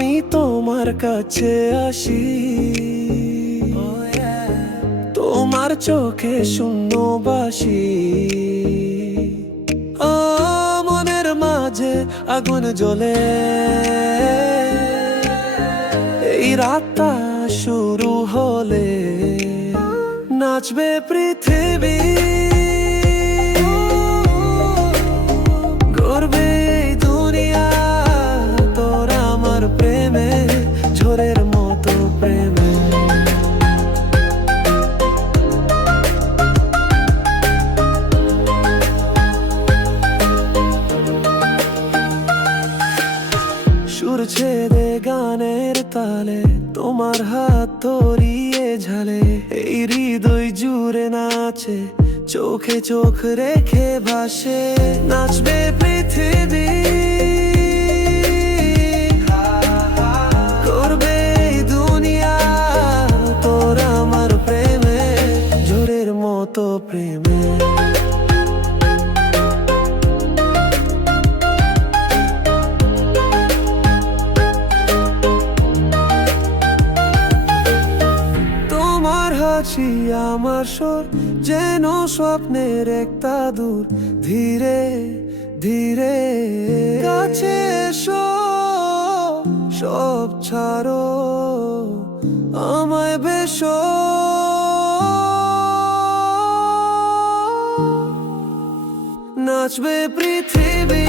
আমি তোমার কাছে আসি, তোমার চোখে শূন্যবাসী। মনের মাঝে আগুন জ্বলে, এই রাতটা শুরু হলে নাচবে পৃথিবী, গর্বে এই দুনিয়া তোর আমার প্রেমে, ঝড়ের মতো প্রেমে। সুর ছেড়ে গানের তালে তোমার হাত ধরিয়ে ঝালে, এই হৃদয় জুড়ে নাচে, চোখে চোখ রেখে ভাসে, নাচবে পৃথিবী, করবে এই দুনিয়া তোর আমার প্রেমে, ঝড়ের মতো প্রেমে। হাসি আমার স্বর যেন স্বপ্নের একটা দূর, ধীরে ধীরে কাছে এসো, সব ছাড়ো আমায় বেশো, নাচবে পৃথিবী।